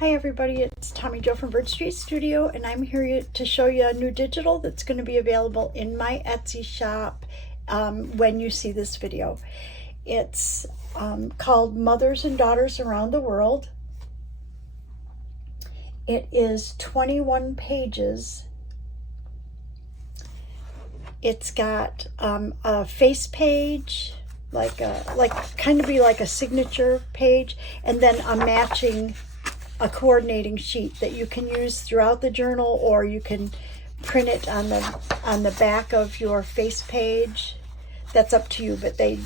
Hi everybody, it's Tommy Jo from Bird Street Studio, and I'm here to show you a new digital that's going to be available in my Etsy shop when you see this video. It's called Mothers and Daughters Around the World. It is 21 pages. It's got a face page, kind of be like a signature page, and then a coordinating sheet that you can use throughout the journal, or you can print it on the back of your face page. That's up to you, but they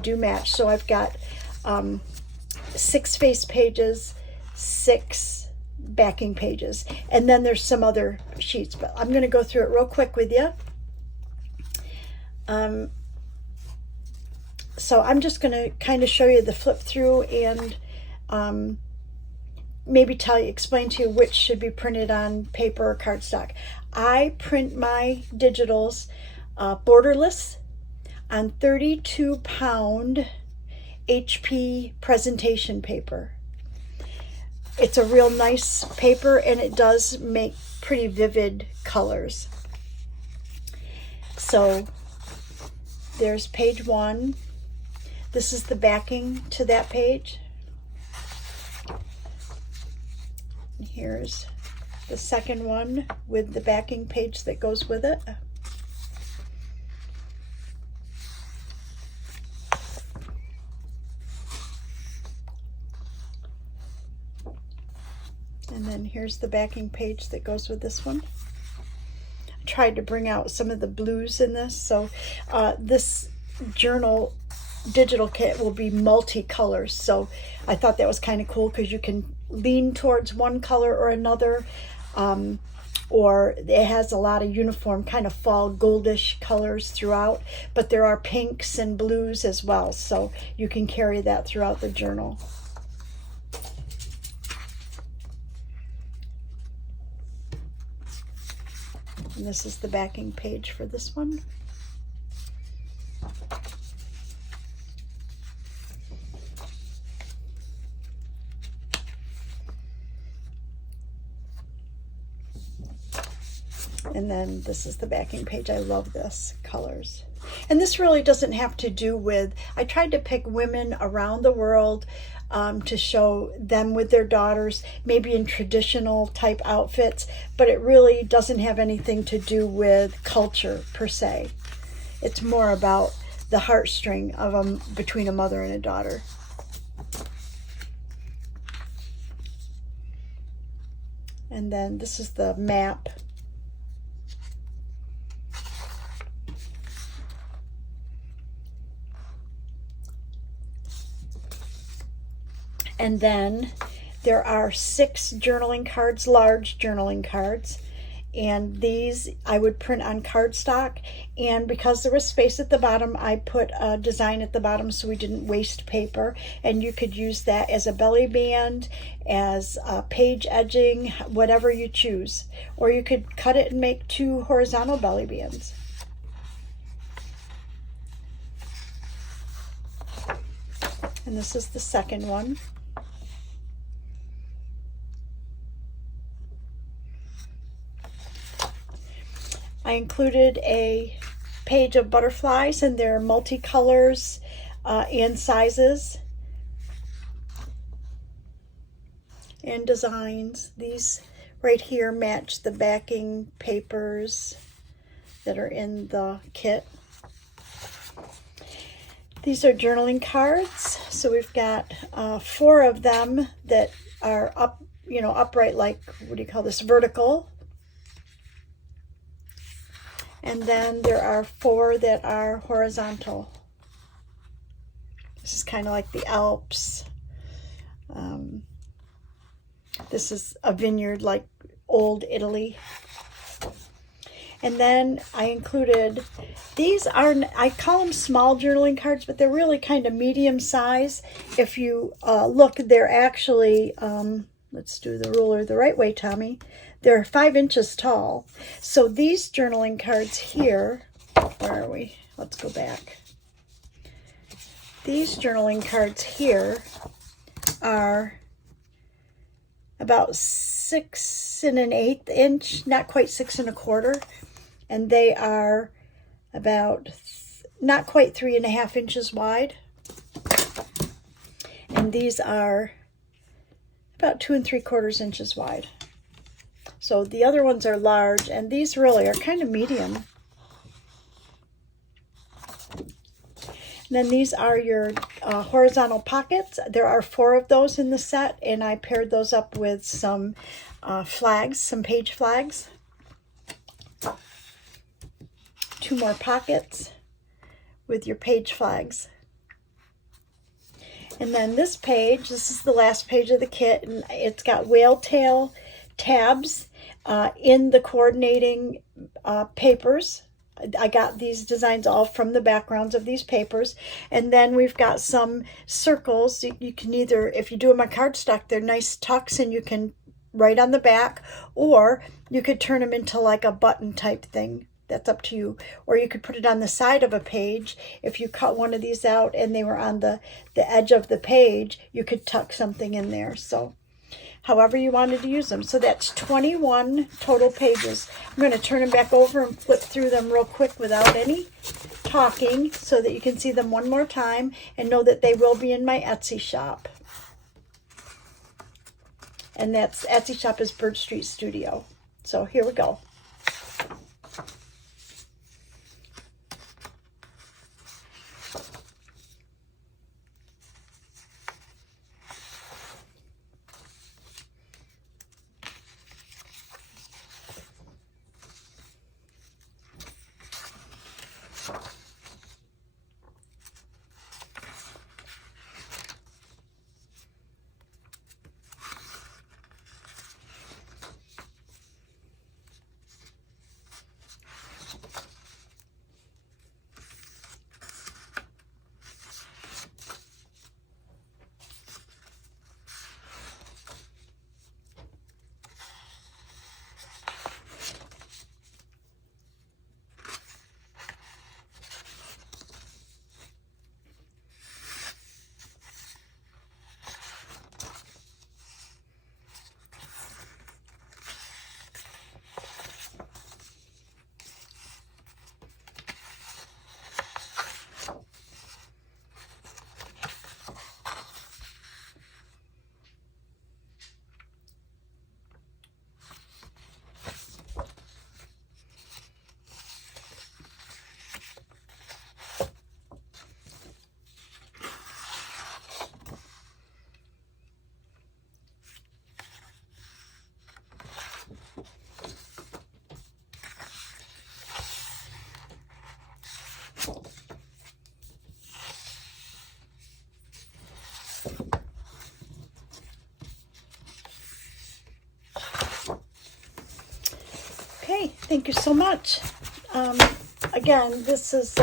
do match. So I've got 6 face pages, 6 backing pages, and then there's some other sheets, but I'm going to go through it real quick with you. So I'm just going to kind of show you the flip through and maybe explain to you which should be printed on paper or cardstock. I print my digitals borderless on 32-pound HP presentation paper. It's a real nice paper, and it does make pretty vivid colors. So there's page 1. This is the backing to that page. Here's the second one with the backing page that goes with it. And then here's the backing page that goes with this one. I tried to bring out some of the blues in this. So this journal digital kit will be multicolors. So I thought that was kind of cool because you can lean towards one color or another, or it has a lot of uniform kind of fall goldish colors throughout, but there are pinks and blues as well, so you can carry that throughout the journal. And this is the backing page for this one. And then this is the backing page. I love this colors. And this really doesn't have to do with, I tried to pick women around the world to show them with their daughters, maybe in traditional type outfits, but it really doesn't have anything to do with culture per se. It's more about the heartstring of between a mother and a daughter. And then this is the map. And then there are 6 journaling cards, large journaling cards, and these I would print on cardstock, and because there was space at the bottom, I put a design at the bottom so we didn't waste paper, and you could use that as a belly band, as page edging, whatever you choose, or you could cut it and make 2 horizontal belly bands. And this is the second one. I included a page of butterflies, and they're multicolors and sizes and designs. These right here match the backing papers that are in the kit. These are journaling cards. So we've got 4 of them that are upright, like, what do you call this, vertical. And then there are 4 that are horizontal. This is kind of like the Alps. This is a vineyard like old Italy. And then I included, I call them small journaling cards, but they're really kind of medium size. If you look, they're actually, let's do the ruler the right way, Tommy. They're 5 inches tall. So these journaling cards here, where are we? Let's go back. These journaling cards here are about 6 1/8 inch, not quite 6 1/4, and they are about not quite 3.5 inches wide. And these are about 2 3/4 inches wide. So the other ones are large, and these really are kind of medium. And then these are your horizontal pockets. There are 4 of those in the set, and I paired those up with some flags, some page flags. 2 more pockets with your page flags. And then this page, this is the last page of the kit, and it's got whale tail tabs in the coordinating papers. I got these designs all from the backgrounds of these papers. And then we've got some circles. You can either, if you do them on cardstock, they're nice tucks and you can write on the back, or you could turn them into like a button type thing. That's up to you. Or you could put it on the side of a page. If you cut one of these out and they were on the edge of the page, you could tuck something in there. So however you wanted to use them. So that's 21 total pages. I'm going to turn them back over and flip through them real quick without any talking so that you can see them one more time and know that they will be in my Etsy shop. And that's Etsy shop is Bird Street Studio. So here we go. Okay, thank you so much. Again, this is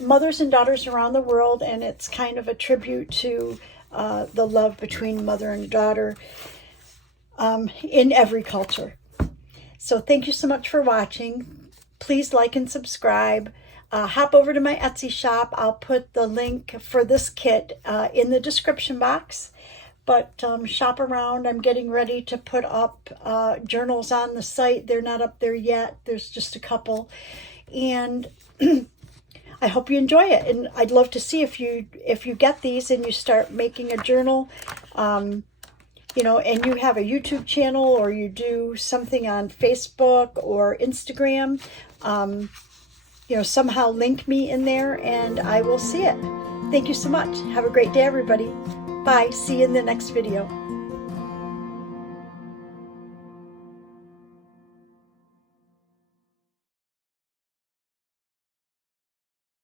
mothers and daughters around the world, and it's kind of a tribute to the love between mother and daughter in every culture. So thank you so much for watching. Please like and subscribe. Hop over to my Etsy shop. I'll put the link for this kit in the description box. But shop around. I'm getting ready to put up journals on the site. They're not up there yet. There's just a couple. And I hope you enjoy it. And I'd love to see if you get these and you start making a journal, you know, and you have a YouTube channel or you do something on Facebook or Instagram, you know, somehow link me in there and I will see it. Thank you so much. Have a great day, everybody. Bye. See you in the next video.